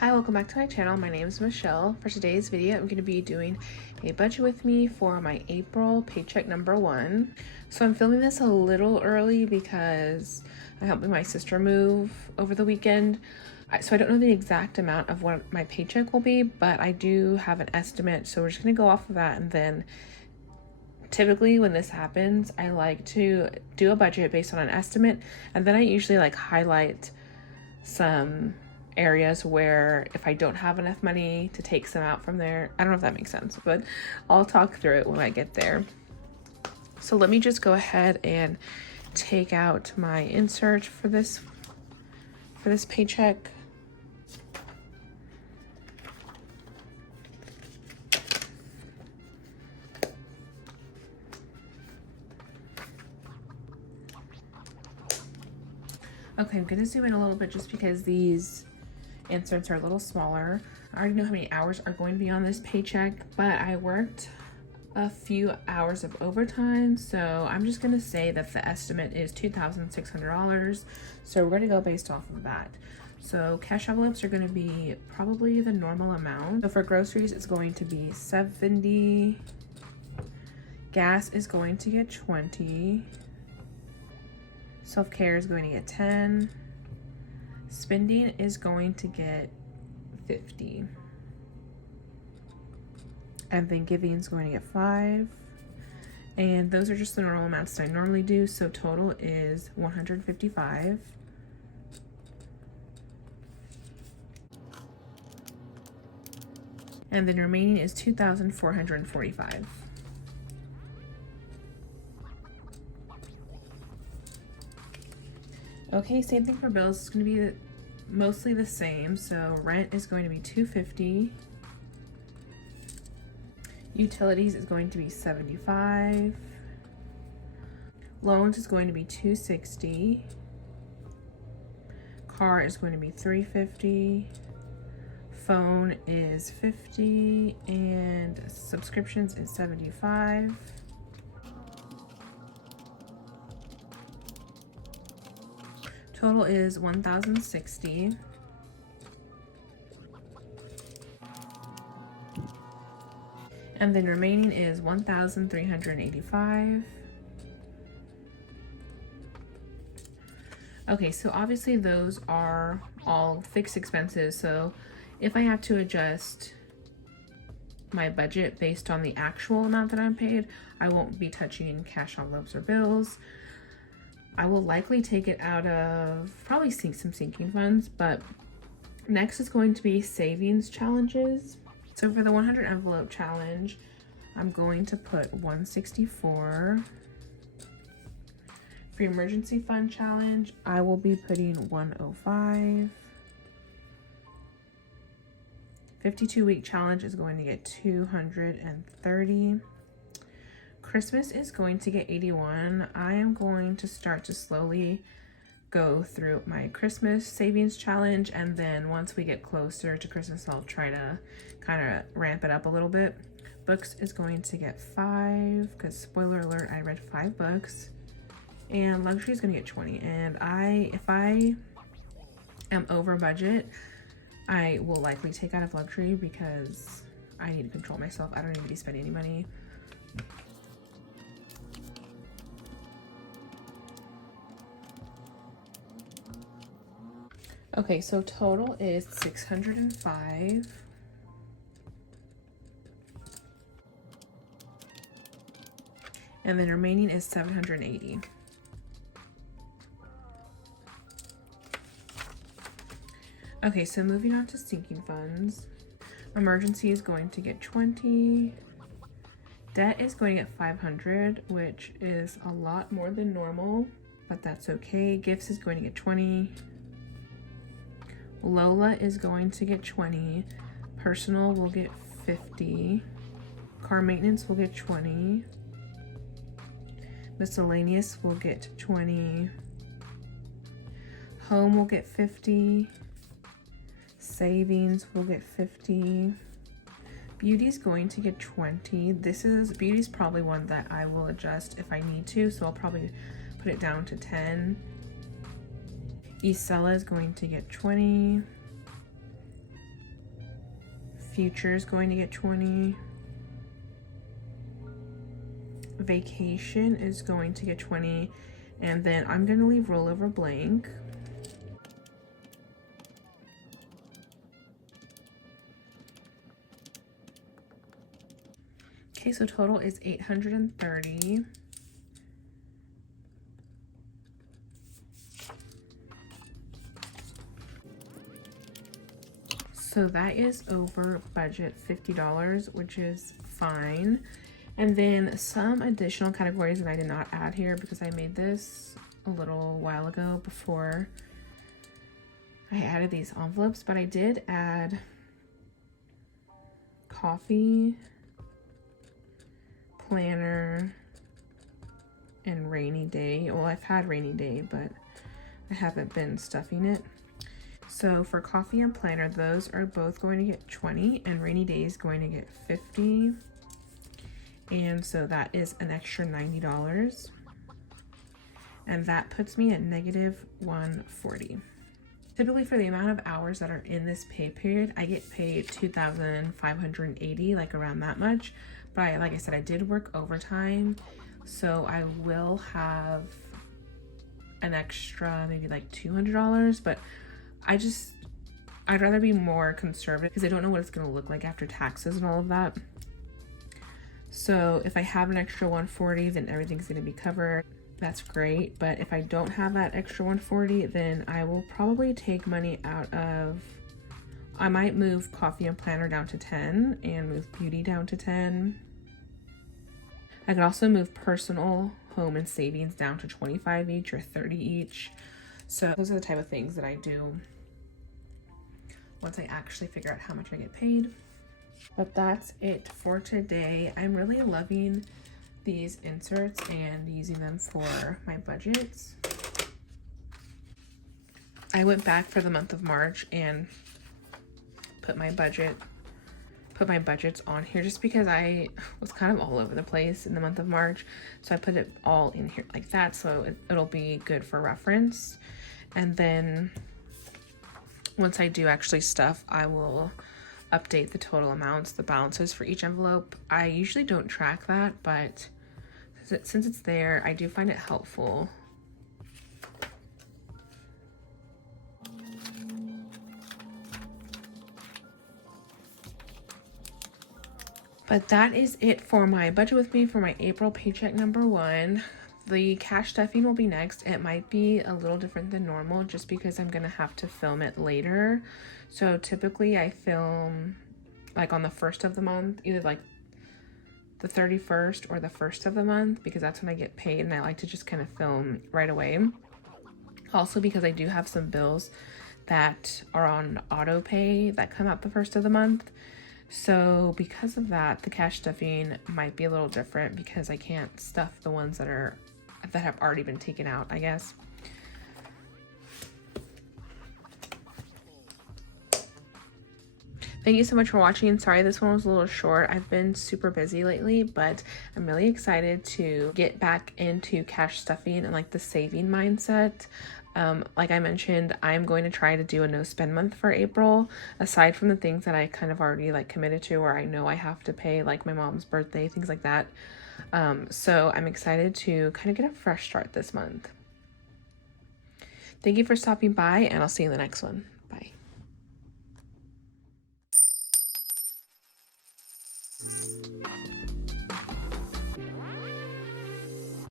Hi, welcome back to my channel. My name is Michelle. For today's video, I'm going to be doing a budget with me for my April paycheck number 1. So I'm filming this a little early because I'm helping my sister move over the weekend. So I don't know the exact amount of what my paycheck will be, but I do have an estimate. So we're just going to go off of that, and then typically when this happens, I like to do a budget based on an estimate, and then I usually like highlight some areas where if I don't have enough money to take some out from there. I don't know if that makes sense, but I'll talk through it when I get there. So let me just go ahead and take out my insert for this paycheck. Okay, I'm gonna zoom in a little bit just because these inserts are a little smaller. I already know how many hours are going to be on this paycheck, but I worked a few hours of overtime, so I'm just gonna say that the estimate is $2,600. So we're gonna go based off of that. So cash envelopes are gonna be probably the normal amount. So for groceries, it's going to be $70. Gas is going to get $20. Self-care is going to get $10. Spending is going to get $50. And then giving is going to get $5. And those are just the normal amounts that I normally do. So total is $155. And then remaining is $2,445. Okay, same thing for bills. It's going to be mostly the same. So rent is going to be $250. Utilities is going to be $75. Loans is going to be $260. Car is going to be $350. Phone is $50, and subscriptions is $75. Total is $1,060. And then remaining is $1,385. Okay, so obviously those are all fixed expenses. So if I have to adjust my budget based on the actual amount that I'm paid, I won't be touching cash envelopes or bills. I will likely take it out of probably some sinking funds, but next is going to be savings challenges. So for the 100 envelope challenge, I'm going to put $164. For emergency fund challenge, I will be putting $105. 52-week challenge is going to get $230. Christmas is going to get $81. I am going to start to slowly go through my Christmas savings challenge, and then once we get closer to Christmas, I'll try to kind of ramp it up a little bit. Books is going to get $5, because spoiler alert, I read 5 books. And luxury is going to get $20. And if I am over budget, I will likely take out of luxury because I need to control myself. I don't need to be spending any money. Okay, so total is $605. And then remaining is $780. Okay, so moving on to sinking funds. Emergency is going to get $20. Debt is going to get $500, which is a lot more than normal, but that's okay. Gifts is going to get $20. Lola is going to get $20. Personal will get $50. Car maintenance will get $20. Miscellaneous will get $20. Home will get $50. Savings will get $50. Beauty's going to get $20. Beauty's probably one that I will adjust if I need to, so I'll probably put it down to $10. Isella is going to get $20. Future is going to get 20. Vacation is going to get 20. And then I'm going to leave rollover blank. Okay, so total is 830. So that is over budget $50, which is fine. And then some additional categories that I did not add here because I made this a little while ago before I added these envelopes, but I did add coffee, planner, and rainy day. Well, I've had rainy day, but I haven't been stuffing it. So for coffee and planner, those are both going to get 20, and rainy day is going to get 50. And so that is an extra $90. And that puts me at negative 140. Typically for the amount of hours that are in this pay period, I get paid $2,580, like around that much. But like I said, I did work overtime, so I will have an extra maybe like $200, but I'd rather be more conservative because I don't know what it's going to look like after taxes and all of that. So if I have an extra 140, then everything's going to be covered. That's great. But if I don't have that extra 140, then I will probably take money out of, I might move coffee and planner down to 10 and move beauty down to 10. I could also move personal, home, and savings down to 25 each or 30 each. So those are the type of things that I do once I actually figure out how much I get paid. But that's it for today. I'm really loving these inserts and using them for my budgets. I went back for the month of March and put my budgets on here just because I was kind of all over the place in the month of March. So I put it all in here like that, so it'll be good for reference. And then once I do actually stuff, I will update the total amounts, the balances for each envelope. I usually don't track that, but since it's there, I do find it helpful. But that is it for my budget with me for my April paycheck number 1. The cash stuffing will be next. It might be a little different than normal just because I'm gonna have to film it later. So typically I film like on the 1st of the month, either like the 31st or the 1st of the month, because that's when I get paid and I like to just kind of film right away. Also because I do have some bills that are on auto pay that come out the 1st of the month. So because of that, the cash stuffing might be a little different because I can't stuff the ones that have already been taken out, I guess. Thank you so much for watching. Sorry this one was a little short. I've been super busy lately, but I'm really excited to get back into cash stuffing and like the saving mindset. Like I mentioned, I'm going to try to do a no spend month for April, aside from the things that I kind of already like committed to, or I know I have to pay, like my mom's birthday, things like that. So I'm excited to kind of get a fresh start this month. Thank you for stopping by, and I'll see you in the next one.